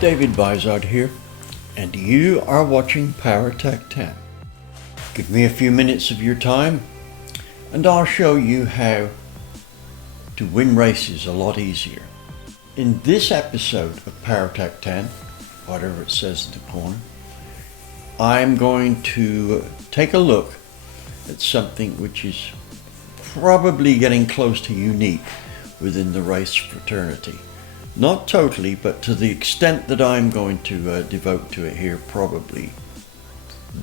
David Vizard here, and you are watching PowerTec 10. Give me a few minutes of your time and I'll show you how to win races a lot easier. In this episode of PowerTec 10, whatever it says in the corner, I'm going to take a look at something which is probably getting close to unique within the race fraternity. Not totally, but to the extent that I'm going to devote to it here, probably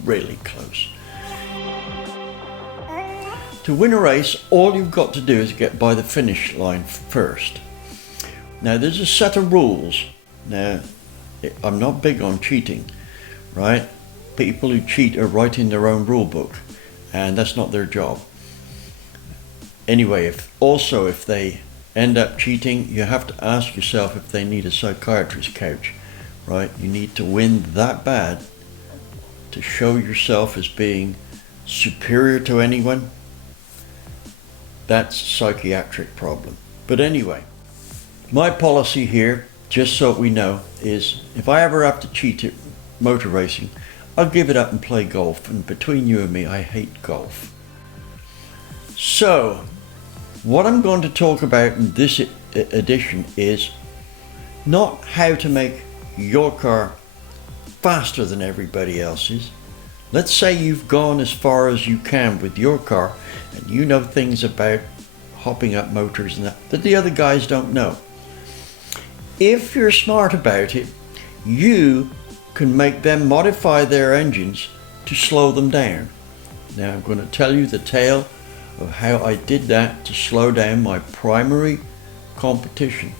really close. To win a race, all you've got to do is get by the finish line first. Now there's a set of rules. Now, I'm not big on cheating, right? People who cheat are writing their own rule book, and that's not their job. Anyway, if they end up cheating, you have to ask yourself if they need a psychiatrist couch, right? You need to win that bad to show yourself as being superior to anyone. That's a psychiatric problem. But anyway, my policy here, just so we know, is if I ever have to cheat at motor racing, I'll give it up and play golf. And between you and me, I hate golf. So, what I'm going to talk about in this edition is not how to make your car faster than everybody else's. Let's say you've gone as far as you can with your car and you know things about hopping up motors and that the other guys don't know. If you're smart about it, you can make them modify their engines to slow them down. Now I'm going to tell you the tale of how I did that to slow down my primary competition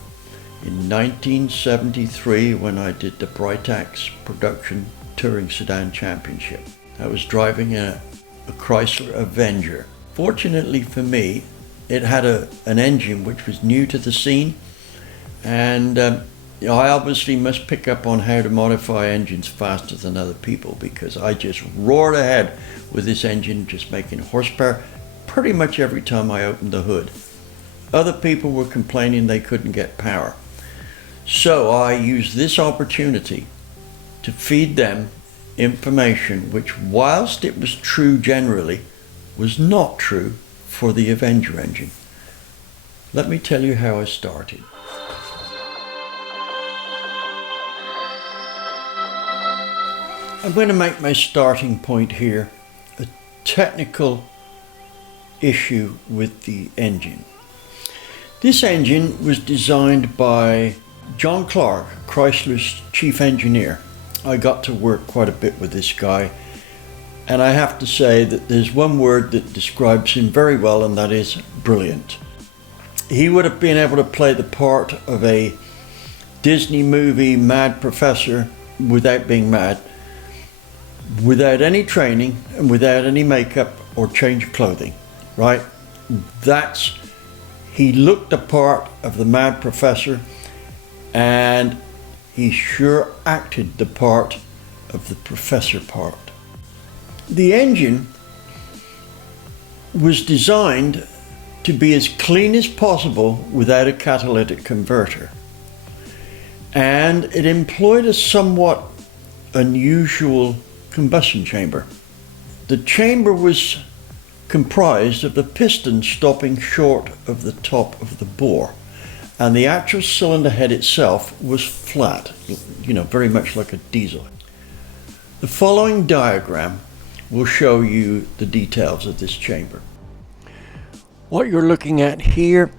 in 1973 when I did the Britax Production Touring Sedan Championship. I was driving a Chrysler Avenger. Fortunately for me, it had an engine which was new to the scene, and I obviously must pick up on how to modify engines faster than other people, because I just roared ahead with this engine, just making horsepower pretty much every time I opened the hood. Other people were complaining they couldn't get power. So I used this opportunity to feed them information which, whilst it was true generally, was not true for the Avenger engine. Let me tell you how I started. I'm going to make my starting point here a technical issue with the engine. This engine was designed by John Clark, Chrysler's chief engineer. I got to work quite a bit with this guy, and I have to say that there's one word that describes him very well, and that is brilliant. He would have been able to play the part of a Disney movie mad professor without being mad, without any training and without any makeup or change of clothing. Right? He looked the part of the mad professor, and he sure acted the part of the professor part. The engine was designed to be as clean as possible without a catalytic converter. And it employed a somewhat unusual combustion chamber. The chamber was comprised of the piston stopping short of the top of the bore, and the actual cylinder head itself was flat, very much like a diesel. The following diagram will show you the details of this chamber. What you're looking at here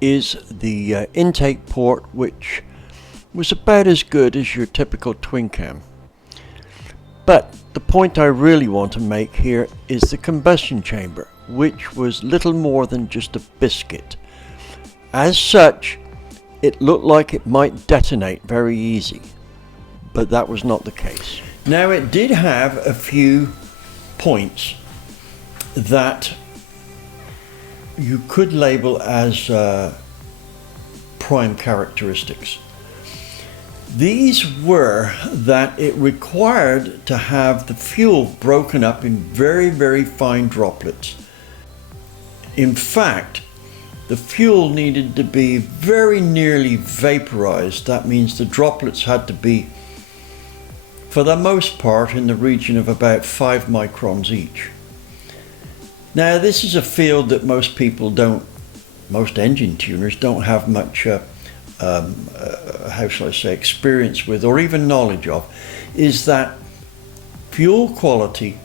is the intake port, which was about as good as your typical twin cam. But the point I really want to make here is the combustion chamber, which was little more than just a biscuit. As such, it looked like it might detonate very easy, but that was not the case. Now, it did have a few points that you could label as prime characteristics. These were that it required to have the fuel broken up in very, very fine droplets. In fact, the fuel needed to be very nearly vaporized. That means the droplets had to be, for the most part, in the region of about 5 microns each. Now, this is a field that most engine tuners don't have much, how shall I say, experience with, or even knowledge of, is that fuel quality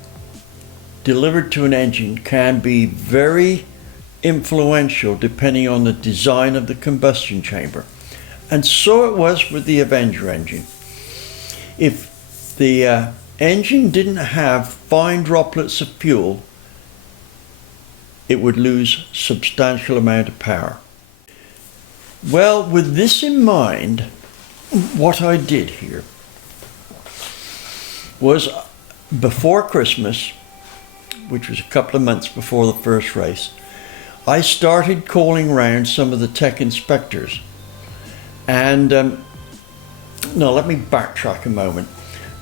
delivered to an engine can be very influential depending on the design of the combustion chamber. And so it was with the Avenger engine. If the engine didn't have fine droplets of fuel, it would lose substantial amount of power. Well, with this in mind, what I did here was, before Christmas, which was a couple of months before the first race, I started calling around some of the tech inspectors. And no, let me backtrack a moment.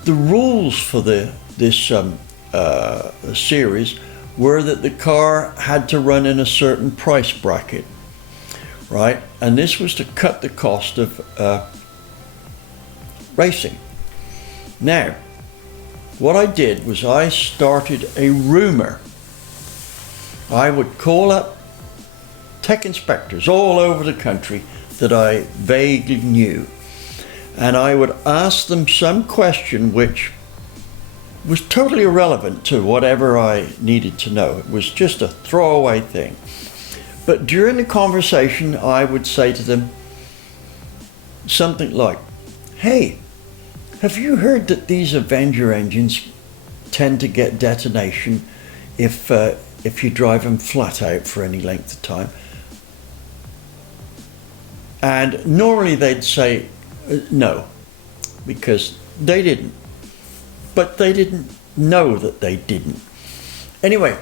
The rules for this series were that the car had to run in a certain price bracket, right? And this was to cut the cost of racing. Now, what I did was I started a rumor. I would call up tech inspectors all over the country that I vaguely knew, and I would ask them some question which was totally irrelevant to whatever I needed to know. It was just a throwaway thing. But during the conversation, I would say to them something like, "Hey, have you heard that these Avenger engines tend to get detonation if you drive them flat out for any length of time?" And normally they'd say no, because they didn't. But they didn't know that they didn't. Anyway,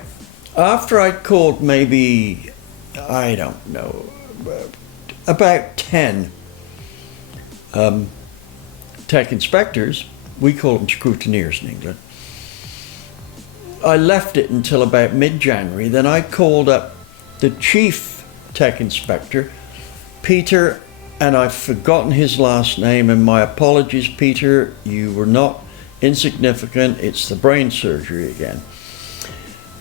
after I'd called maybe, I don't know, about 10 tech inspectors, we call them scrutineers in England, I left it until about mid-January. Then I called up the chief tech inspector, Peter, and I've forgotten his last name, and my apologies, Peter, you were not insignificant, it's the brain surgery again.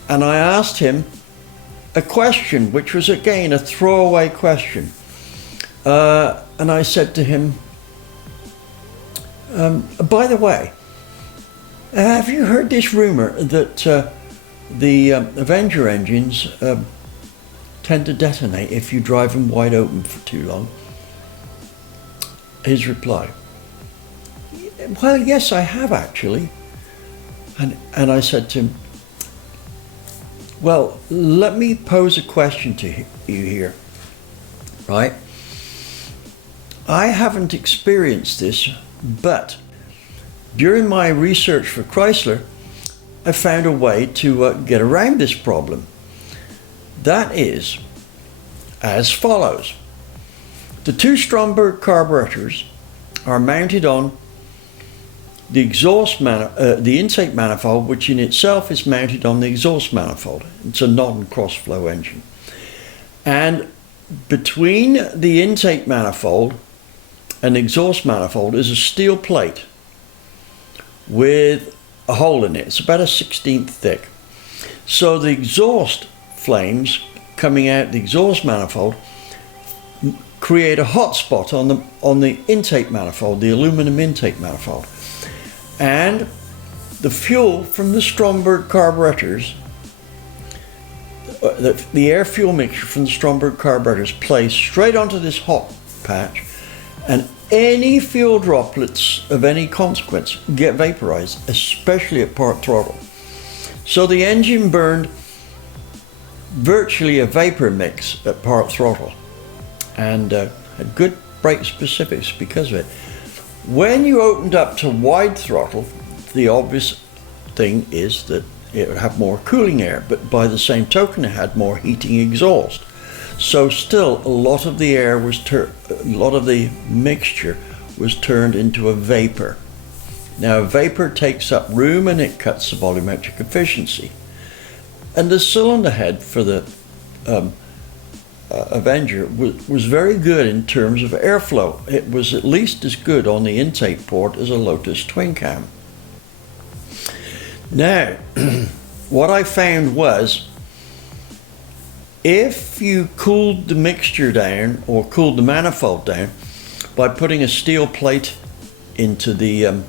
And I asked him a question, which was again a throwaway question. And I said to him, by the way, have you heard this rumor that the Avenger engines tend to detonate if you drive them wide open for too long? His reply, "Well, yes, I have actually." And I said to him, "Well, let me pose a question to you here, right? I haven't experienced this, but during my research for Chrysler, I found a way to get around this problem. That is as follows. The two Stromberg carburetors are mounted on the the intake manifold, which in itself is mounted on the exhaust manifold. It's a non-cross-flow engine. And between the intake manifold and the exhaust manifold is a steel plate with a hole in it. It's about a 1/16 thick. So the exhaust flames coming out the exhaust manifold create a hot spot on the intake manifold, the aluminum intake manifold. And the fuel from the Stromberg carburetors, the air fuel mixture from the Stromberg carburetors plays straight onto this hot patch, and any fuel droplets of any consequence get vaporized, especially at part throttle. So the engine burned virtually a vapor mix at part throttle, and had good brake specifics because of it. When you opened up to wide throttle, the obvious thing is that it would have more cooling air, but by the same token it had more heating exhaust. So still a lot of the air was a lot of the mixture was turned into a vapor. Now vapor takes up room and it cuts the volumetric efficiency. And the cylinder head for the Avenger was very good in terms of airflow. It was at least as good on the intake port as a Lotus twin cam. Now, what I found was, if you cooled the mixture down or cooled the manifold down by putting a steel plate into the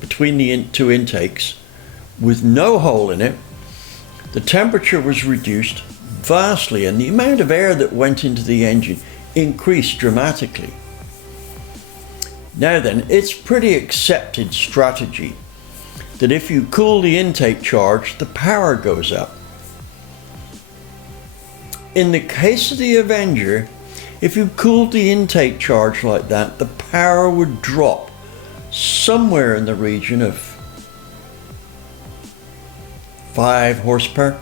between the two intakes with no hole in it, the temperature was reduced vastly and the amount of air that went into the engine increased dramatically. Now then, it's pretty accepted strategy that if you cool the intake charge, the power goes up. In the case of the Avenger, if you cooled the intake charge like that, the power would drop somewhere in the region of 5 horsepower,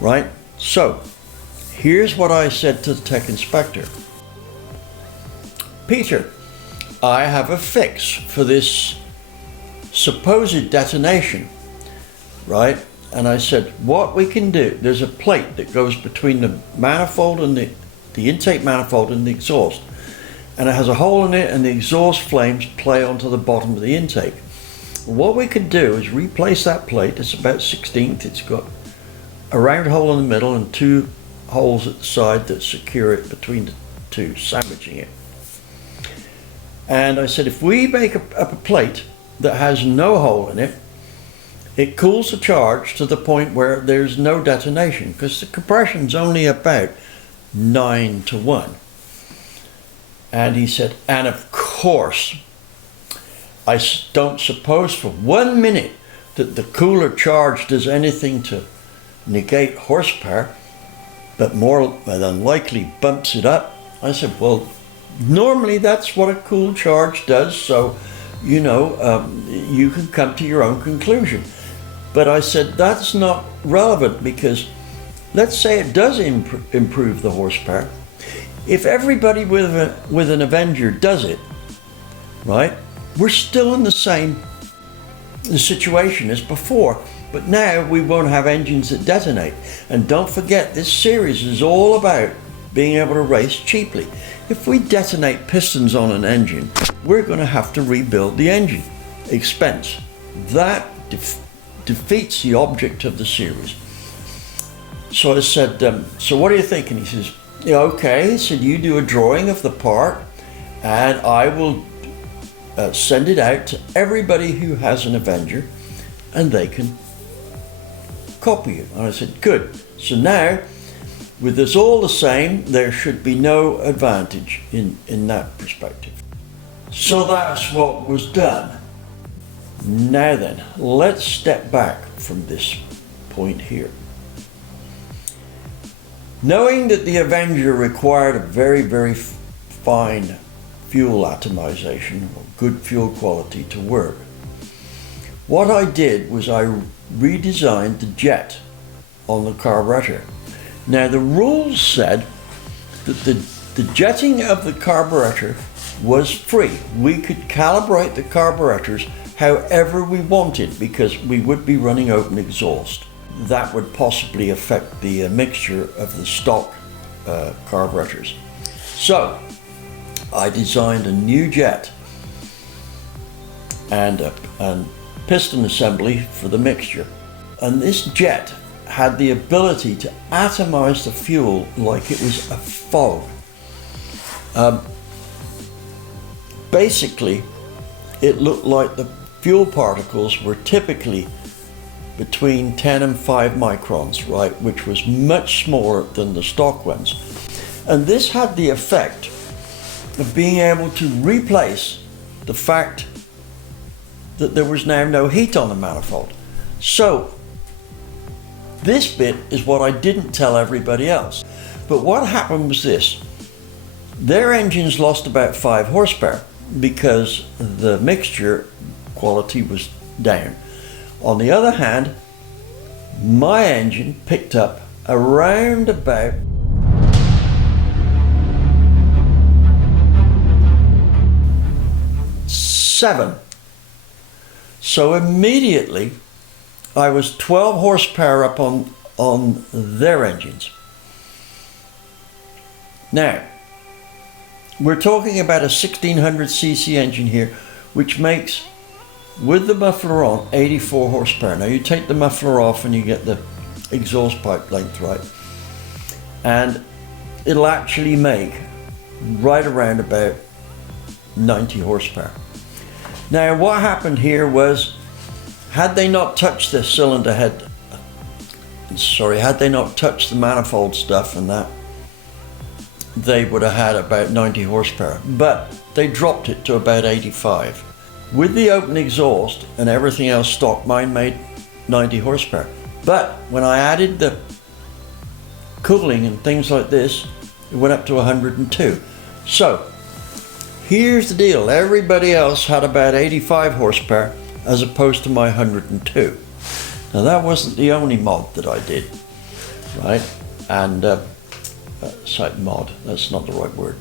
right? So here's what I said to the tech inspector. Peter, I have a fix for this supposed detonation, right? And I said, what we can do, there's a plate that goes between the manifold and the intake manifold and the exhaust, and it has a hole in it, and the exhaust flames play onto the bottom of the intake. What we could do is replace that plate. It's about 1/16. It's got a round hole in the middle and 2 holes at the side that secure it between the two, sandwiching it. And I said, if we make up a plate that has no hole in it, it cools the charge to the point where there's no detonation, because the compression's only about 9:1. And he said, and of course, I don't suppose for 1 minute that the cooler charge does anything to negate horsepower, but more than likely bumps it up. I said, well, normally that's what a cool charge does, so you know, you can come to your own conclusion. But I said, that's not relevant, because let's say it does improve the horsepower. If everybody with an Avenger does it, right, we're still in the same situation as before, but now we won't have engines that detonate. And don't forget, this series is all about being able to race cheaply. If we detonate pistons on an engine, we're going to have to rebuild the engine. Expense. That defeats the object of the series. So I said, so what do you think? And he says, yeah, okay. He said, you do a drawing of the part and I will send it out to everybody who has an Avenger and they can copy it. And I said, good. So now, with this all the same, there should be no advantage in that perspective. So that's what was done. Now then, let's step back from this point here. Knowing that the Avenger required a very, very fine fuel atomization, or good fuel quality to work, what I did was I redesigned the jet on the carburetor. Now the rules said that the jetting of the carburetor was free. We could calibrate the carburetors however we wanted, because we would be running open exhaust. That would possibly affect the mixture of the stock carburetors. So I designed a new jet and a piston assembly for the mixture. And this jet had the ability to atomize the fuel like it was a fog. Basically, it looked like the fuel particles were typically between 10 and 5 microns, right, which was much smaller than the stock ones. And this had the effect of being able to replace the fact that there was now no heat on the manifold. So this bit is what I didn't tell everybody else. But what happened was this: their engines lost about 5 horsepower because the mixture quality was down. On the other hand, my engine picked up around about 7. So immediately I was 12 horsepower up on on their engines. Now, we're talking about a 1600cc engine here, which makes, with the muffler on, 84 horsepower. Now you take the muffler off and you get the exhaust pipe length right, and it'll actually make right around about 90 horsepower. Now what happened here was, had they not touched the cylinder head, had they not touched the manifold stuff and that, they would have had about 90 horsepower, but they dropped it to about 85. With the open exhaust and everything else stock, mine made 90 horsepower. But when I added the cooling and things like this, it went up to 102. So here's the deal. Everybody else had about 85 horsepower as opposed to my 102. Now that wasn't the only mod that I did, right? And mod, that's not the right word.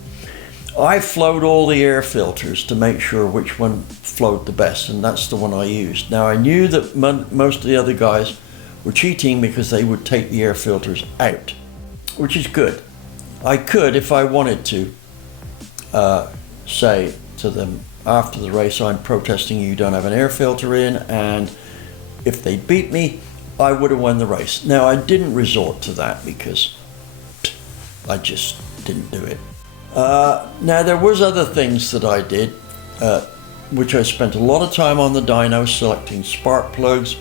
I flowed all the air filters to make sure which one flowed the best, and that's the one I used. Now I knew that most of the other guys were cheating because they would take the air filters out, which is good. I could, if I wanted to, say to them after the race, I'm protesting you don't have an air filter in, and if they beat me, I would have won the race. Now I didn't resort to that because I just didn't do it. Now there was other things that I did, which I spent a lot of time on the dyno, selecting spark plugs,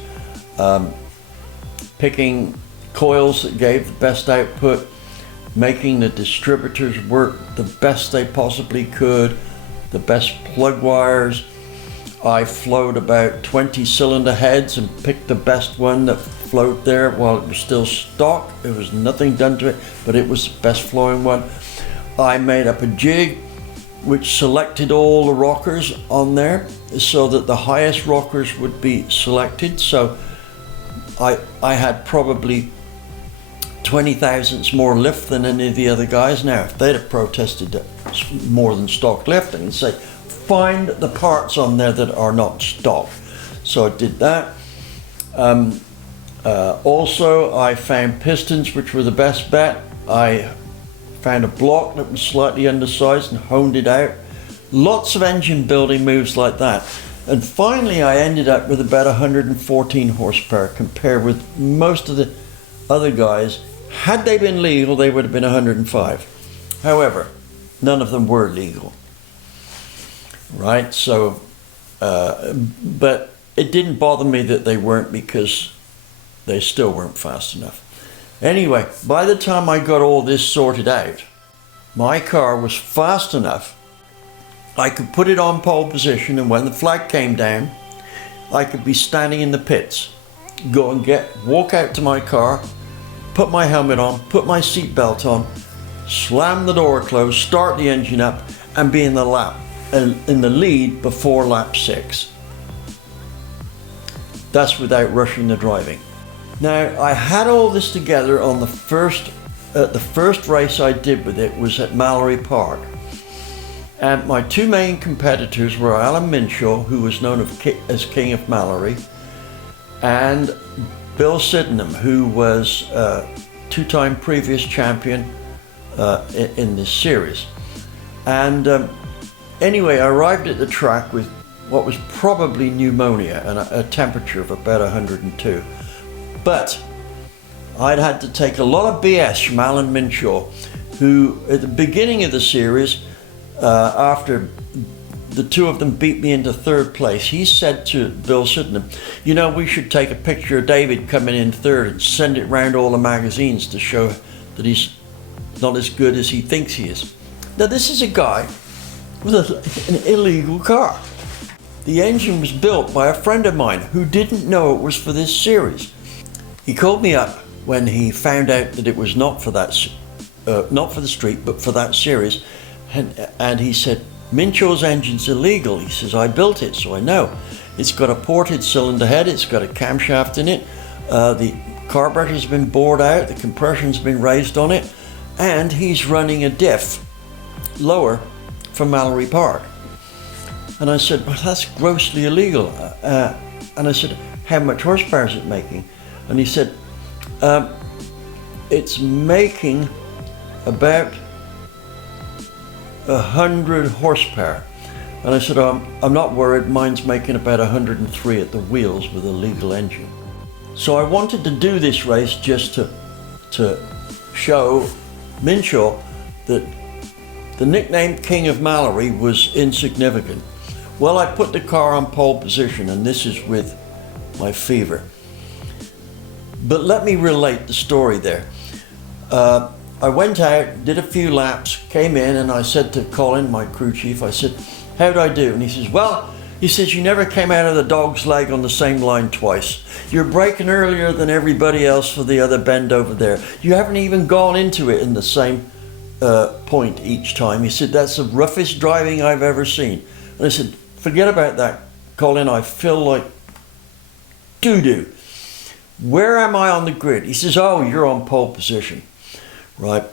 picking coils that gave the best output, making the distributors work the best they possibly could, the best plug wires. I flowed about 20 cylinder heads and picked the best one that flowed there while it was still stock. There was nothing done to it, but it was the best flowing one. I made up a jig which selected all the rockers on there so that the highest rockers would be selected. So I had probably 20 thousandths more lift than any of the other guys. Now if they'd have protested more than stock lift, and say find the parts on there that are not stock. So I did that. Also I found pistons which were the best bet. I found a block that was slightly undersized and honed it out. Lots of engine building moves like that. And finally I ended up with about 114 horsepower compared with most of the other guys. Had they been legal, they would have been 105. However, none of them were legal. Right, so, but it didn't bother me that they weren't, because they still weren't fast enough. Anyway, by the time I got all this sorted out, my car was fast enough. I could put it on pole position, and when the flag came down, I could be standing in the pits, go and walk out to my car, put my helmet on, put my seat belt on, slam the door closed, start the engine up, and be in the lead before lap 6. That's without rushing the driving. Now I had all this together on the first race I did with it was at Mallory Park, and my two main competitors were Alan Minshaw, who was known as King of Mallory, and Bill Sydenham, who was two-time previous champion in this series. And anyway, I arrived at the track with what was probably pneumonia and a temperature of about 102. But I'd had to take a lot of BS from Alan Minshaw, who at the beginning of the series, after the two of them beat me into third place, he said to Bill Sydenham, you know, we should take a picture of David coming in third and send it round all the magazines to show that he's not as good as he thinks he is. Now this is a guy with an illegal car. The engine was built by a friend of mine who didn't know it was for this series. He called me up when he found out that it was not for that, not for the street, but for that series, and he said, Minshaw's engine's illegal. He says, I built it, so I know. It's got a ported cylinder head, it's got a camshaft in it, the carburetor's been bored out, the compression's been raised on it, and he's running a diff lower from Mallory Park. And I said, well, that's grossly illegal. And I said, how much horsepower is it making? And he said, it's making about 100 horsepower. And I said, I'm not worried, mine's making about 103 at the wheels with a legal engine. So I wanted to do this race just to show Minshaw that the nickname King of Mallory was insignificant. Well, I put the car on pole position, and this is with my fever. But let me relate the story there. I went out, did a few laps, came in, and I said to Colin, my crew chief, I said, how'd I do? And he says, well, he says, you never came out of the dog's leg on the same line twice. You're braking earlier than everybody else for the other bend over there. You haven't even gone into it in the same point each time. He said, that's the roughest driving I've ever seen. And I said, forget about that, Colin, I feel like doo-doo. Where am I on the grid? He says, oh, you're on pole position. Right.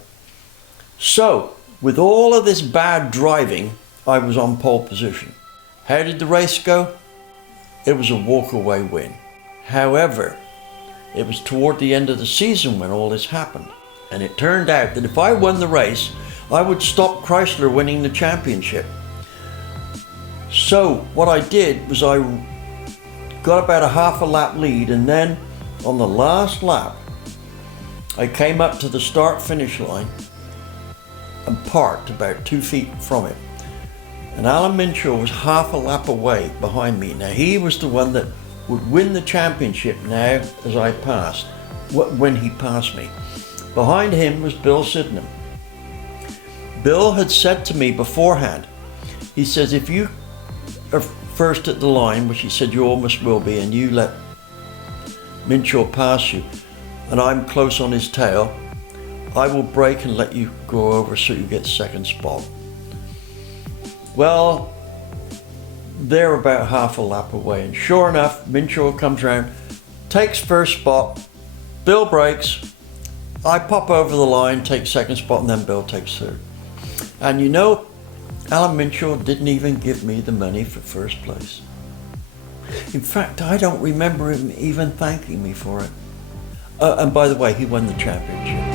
So, with all of this bad driving, I was on pole position. How did the race go? It was a walk-away win. However, it was toward the end of the season when all this happened. And it turned out that if I won the race, I would stop Chrysler winning the championship. So what I did was I got about a half a lap lead, and then on the last lap, I came up to the start-finish line and parked about 2 feet from it. And Alan Minshaw was half a lap away behind me. Now he was the one that would win the championship now as I passed, when he passed me. Behind him was Bill Sydenham. Bill had said to me beforehand, he says, if you are first at the line, which he said you almost will be, and you let Minshaw pass you, and I'm close on his tail, I will brake and let you go over so you get second spot. Well, they're about half a lap away, and sure enough, Minshaw comes around, takes first spot, Bill brakes, I pop over the line, take second spot, and then Bill takes third. And you know, Alan Minshaw didn't even give me the money for first place. In fact, I don't remember him even thanking me for it. And by the way, he won the championship.